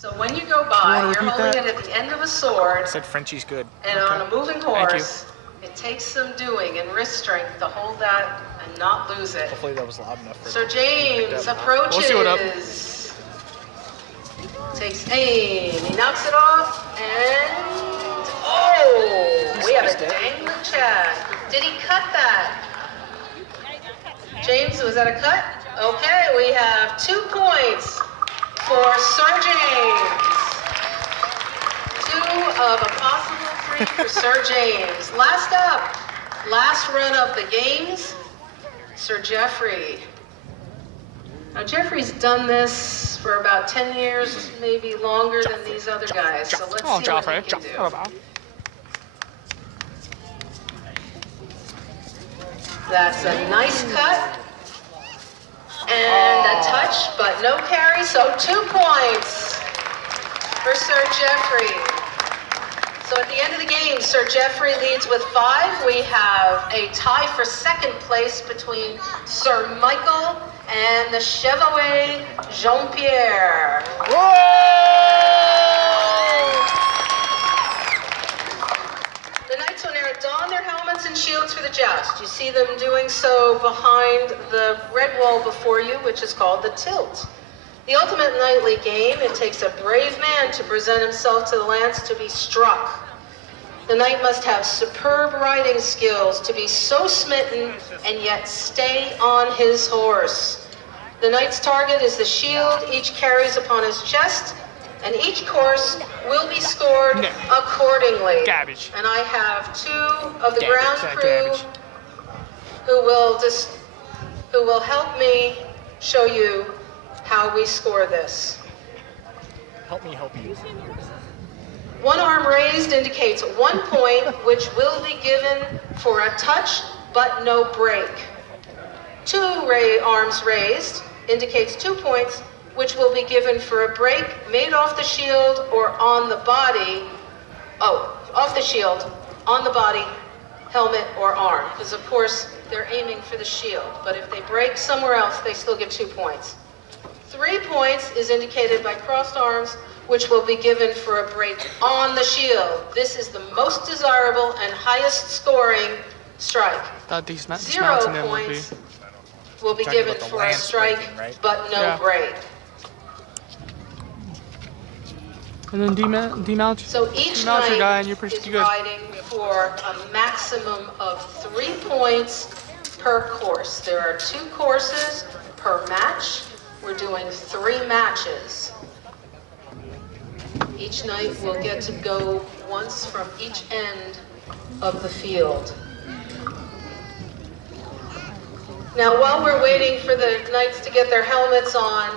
So when you go by, you're holding it at the end of a sword. I said Frenchie's good. And okay. on a moving horse, it takes some doing and wrist strength to hold that and not lose it. Hopefully that was loud enough for Sir James approaches. We'll see what up. Takes aim. He knocks it off and oh, we have a dangling chat. Did he cut that? James, was that a cut? Okay, we have 2 points for Sir James. 2 of a possible 3 for Sir James. Last up, last run of the games, Sir Jeffrey. Now Jeffrey's done this for about 10 years, maybe longer than these other guys. So let's see what he can do. That's a nice cut. And a touch, but no carry, so 2 points for Sir Jeffrey. So at the end of the game, Sir Jeffrey leads with 5. We have a tie for second place between Sir Michael and the Chevalier Jean-Pierre. The Knights on air don their helmets and shields for the joust. You see them doing so behind the red wall before you, which is called the tilt. The ultimate knightly game, it takes a brave man to present himself to the lance to be struck. The knight must have superb riding skills to be so smitten and yet stay on his horse. The knight's target is the shield each carries upon his chest, and each course will be scored accordingly. Garbage. And I have 2 of the ground crew who will help me show you how we score this. Help me help you. 1 arm raised indicates 1 point, which will be given for a touch, but no break. 2 arms raised indicates 2 points, which will be given for a break made off the shield or on the body. Oh, off the shield, on the body, helmet, or arm. Because of course, they're aiming for the shield. But if they break somewhere else, they still get 2 points. 3 points is indicated by crossed arms, which will be given for a break on the shield. This is the most desirable and highest scoring strike. 0 points will be given for a strike, but no break. And then demount. So each knight is riding for a maximum of 3 points per course. There are 2 courses per match. We're doing 3 matches. Each knight will get to go once from each end of the field. Now, while we're waiting for the knights to get their helmets on,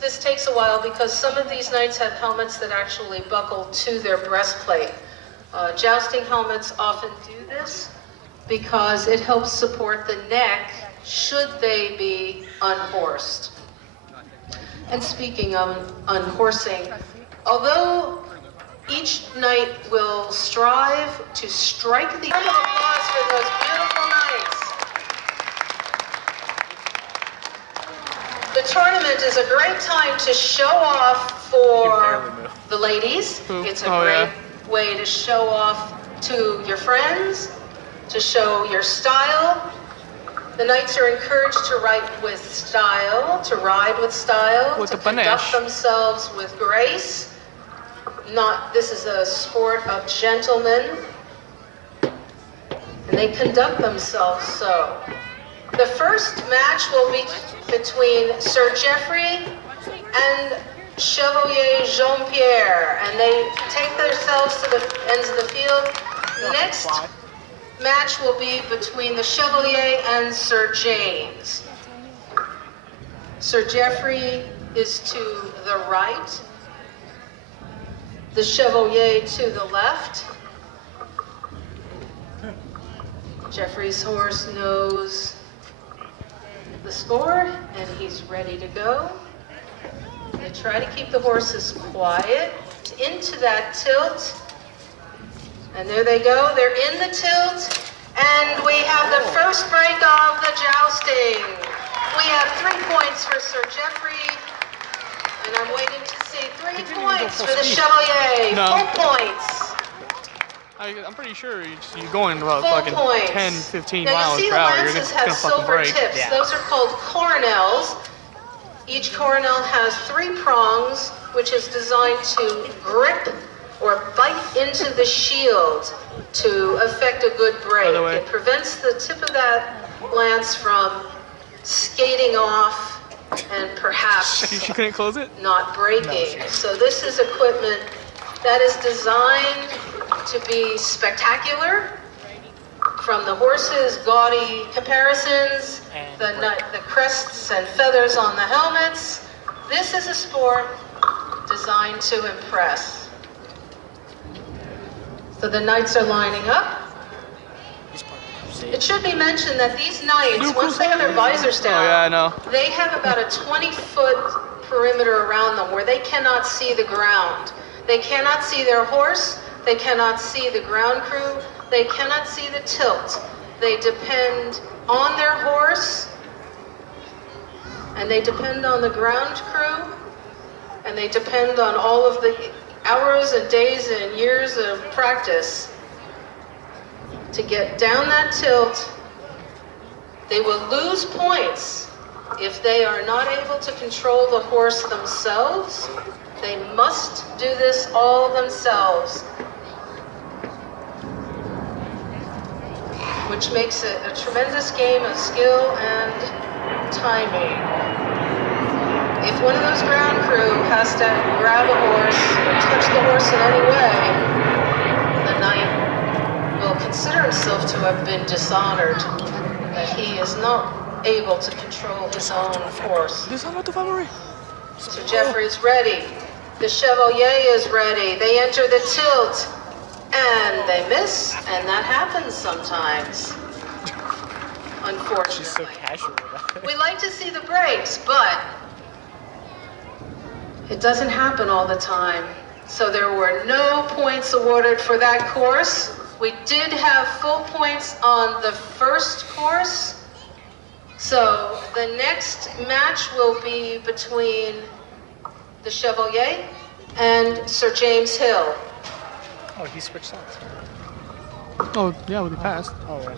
this takes a while because some of these knights have helmets that actually buckle to their breastplate. Jousting helmets often do this because it helps support the neck should they be unhorsed. And speaking of unhorsing, although each knight will strive to strike the round of applause for those beautiful knights. The tournament is a great time to show off for the ladies. It's a great way to show off to your friends, to show your style. The knights are encouraged to ride with style, to conduct themselves with grace. This is a sport of gentlemen, and they conduct themselves so. The first match will be between Sir Jeffrey and Chevalier Jean-Pierre, and they take themselves to the ends of the field. Next match will be between the Chevalier and Sir James. Sir Jeffrey is to the right, the Chevalier to the left. Jeffrey's horse knows the score, and he's ready to go. They try to keep the horses quiet into that tilt. And there they go, they're in the tilt, and we have the first break of the jousting. We have 3 points for Sir Jeffrey, and I'm waiting to see 3 points. points full for the speed. Chevalier. No. Full points. I'm pretty sure you're going about Full fucking points. 10, 15 now miles you see per the hour. You're lances gonna have fucking silver break. tips. Yeah. Those are called coronels. Each coronel has 3 prongs, which is designed to grip or bite into the shield to effect a good break. By the way- It prevents the tip of that lance from skating off and perhaps She couldn't close it? not breaking. So this is equipment that is designed to be spectacular, from the horses' gaudy comparisons, the crests and feathers on the helmets. This is a sport designed to impress. So the knights are lining up. It should be mentioned that these knights, once they have their visors down, Oh, yeah, I know. they have about a 20-foot perimeter around them where they cannot see the ground. They cannot see their horse. They cannot see the ground crew. They cannot see the tilt. They depend on their horse, and they depend on the ground crew, and they depend on all of the hours and days and years of practice to get down that tilt. They will lose points if they are not able to control the horse themselves. They must do this all themselves, which makes it a tremendous game of skill and timing. If one of those ground crew has to grab a horse or touch the horse in any way, the knight will consider himself to have been dishonored, that he is not able to control his own horse. So Jeffrey's ready. The Chevalier is ready. They enter the tilt, and they miss, and that happens sometimes, unfortunately. She's so casual about it. We like to see the breaks, but it doesn't happen all the time. So there were no points awarded for that course. We did have full points on the first course. So the next match will be between the Chevalier and Sir James Hill. Oh, he switched sides. Oh, yeah, well, he passed. Oh, yeah.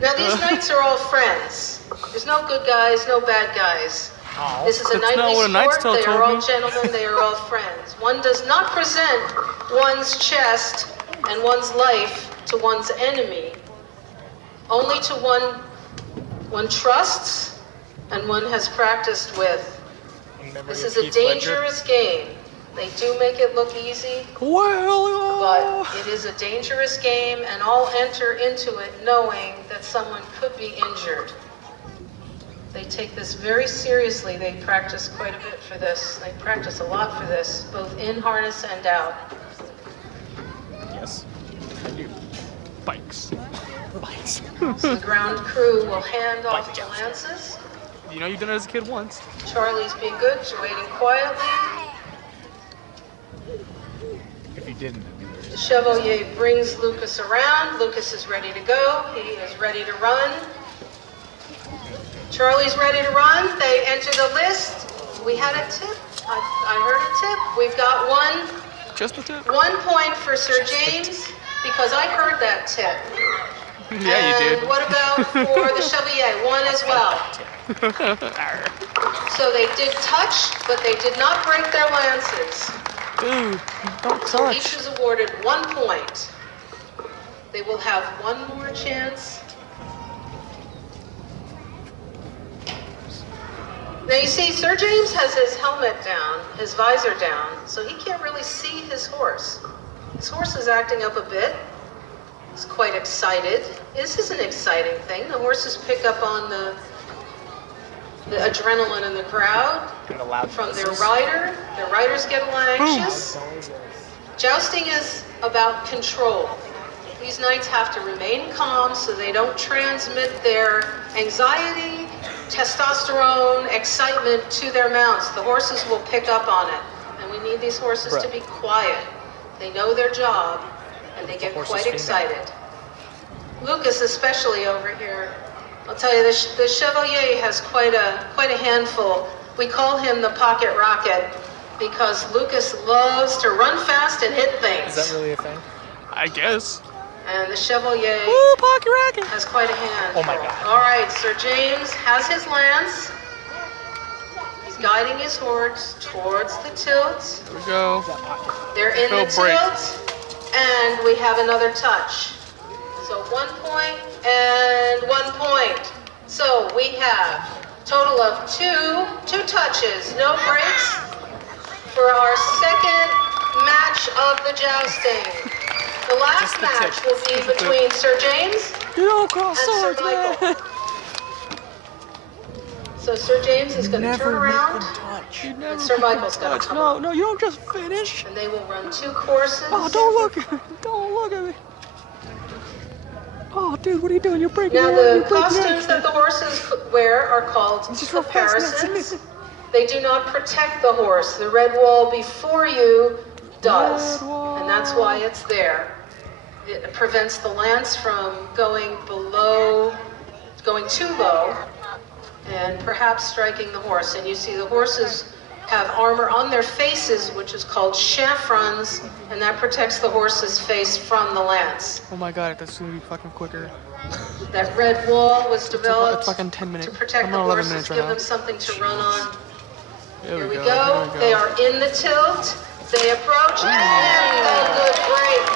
Now these knights are all friends. There's no good guys, no bad guys. Oh, This is a that's not what a knightly Knight's sport. Tale They are told all me. gentlemen. They are all friends. One does not present one's chest and one's life to one's enemy. Only to one trusts and one has practiced with. This is a dangerous game. They do make it look easy, but it is a dangerous game, and all enter into it knowing that someone could be injured. They take this very seriously. They practice quite a bit for this. They practice a lot for this, both in harness and out. Yes, I do. Bikes. Bikes. So the ground crew will hand off the lances. You know, you've done it as a kid once. Charlie's being good, waiting quietly. If you didn't, The Chevalier brings Lucas around. Lucas is ready to go. He is ready to run. Charlie's ready to run. They enter the list. We had a tip. I heard a tip. We've got just a tip. 1 point for Sir James because I heard that tip. Yeah, you did. And what about for the Chevalier? 1 as well. So they did touch, but they did not break their lances. Dude, don't So each touch. is awarded 1 point. They will have one more chance. Now you see, Sir James has his helmet down, his visor down, so he can't really see his horse. His horse is acting up a bit. He's quite excited. This is an exciting thing. The horses pick up on the adrenaline in the crowd And the loud from their noises. rider. Their riders get a little anxious. Jousting is about control. These knights have to remain calm so they don't transmit their anxiety, testosterone, excitement to their mounts. The horses will pick up on it. And we need these horses to be quiet. They know their job and they get quite excited. Lucas especially over here. I'll tell you, the Chevalier has quite a handful. We call him the pocket rocket. because Lucas loves to run fast and hit things. Is that really a thing? I guess. And the Chevalier Woo, pocket racket. has quite a hand. Oh my God. All right, Sir James has his lance. He's guiding his horse towards the tilt. Here we go. They're in No the break. tilt, and we have another touch. So 1 point and 1 point. So we have total of two touches, no breaks for our second match of the jousting. The last Just the match tip. will be between Sir James You don't cross and Sir swords, Michael. man. So Sir James is going to turn around, You never and Sir Michael's going to touch. come No, up. no, you don't just finish. And they will run 2 courses. Oh, don't look at me. Don't look at me. Oh, dude, what are you doing? You're breaking Now your the you're breaking costumes that the horses wear are called Just real fast, that's caparisons. it. They do not protect the horse. The red wall before you does, Red wall. and that's why it's there. It prevents the lance from going too low, and perhaps striking the horse. And you see the horses have armor on their faces, which is called chevrons, and that protects the horse's face from the lance. Oh my god, that's gonna be fucking quicker. That red wall was developed It's fucking 10 minutes. to protect I'm the on 11 horses, minutes right give now. them something to run on. There Here we Here go. we They are in the tilt. They approach, and a good break.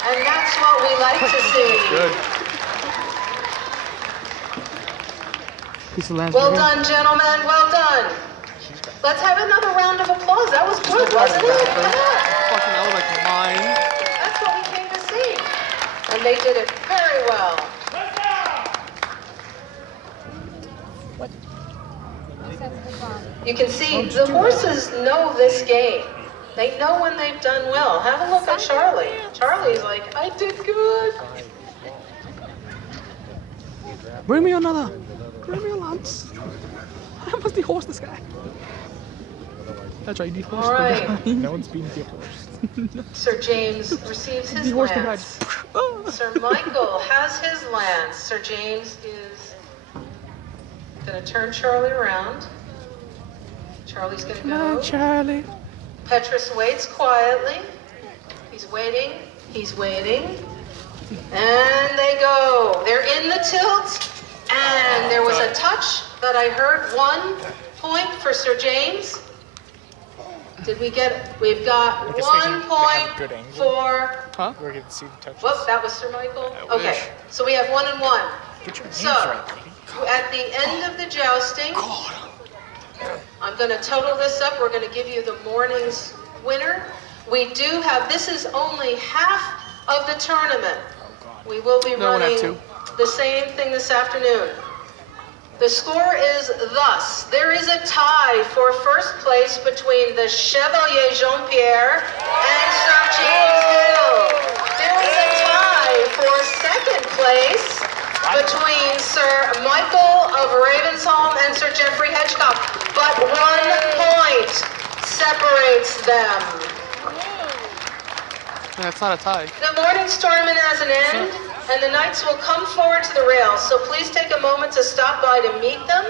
And that's what we like to see. Good. Piece of lance Well right here. done, gentlemen. Well done. Let's have another round of applause. That was good, wasn't it? Come on. Fucking hell, like mine. That's what we came to see. And they did it very well. You can see the horses know this game. They know when they've done well. Have a look at Charlie. Charlie's like, I did good. Bring me another. Bring me a lance. I must de-horse this guy. That's right, de-horse All right. the guy. No one's being divorced. Sir James receives his De-horse the guy. lance. Sir Michael has his lance. Sir James is going to turn Charlie around. Charlie's going to Come on, go. Charlie. Petrus waits quietly. He's waiting. He's waiting. And they go. They're in the tilt. And there was a touch that I heard. 1 point for Sir James. Did we get? We've got I guess 1 they have point good angle. for. Huh? We're going to see the touches. Whoops, that was Sir Michael. I Okay, wish. so we have 1 and 1. Get your hands So, right, lady. at the end of the jousting, I'm going to total this up. We're going to give you the morning's winner. We do have, this is only half of the tournament. We will be No, we'll have running two. the same thing this afternoon. The score is thus. There is a tie for first place between the Chevalier Jean-Pierre and Sir James Hill. There is a tie for second place between Sir Michael of Ravensholm and Sir Geoffrey Hedgecock, but 1 point separates them. That's not a tie. The morning's tournament has an end, and the knights will come forward to the rails, so please take a moment to stop by to meet them.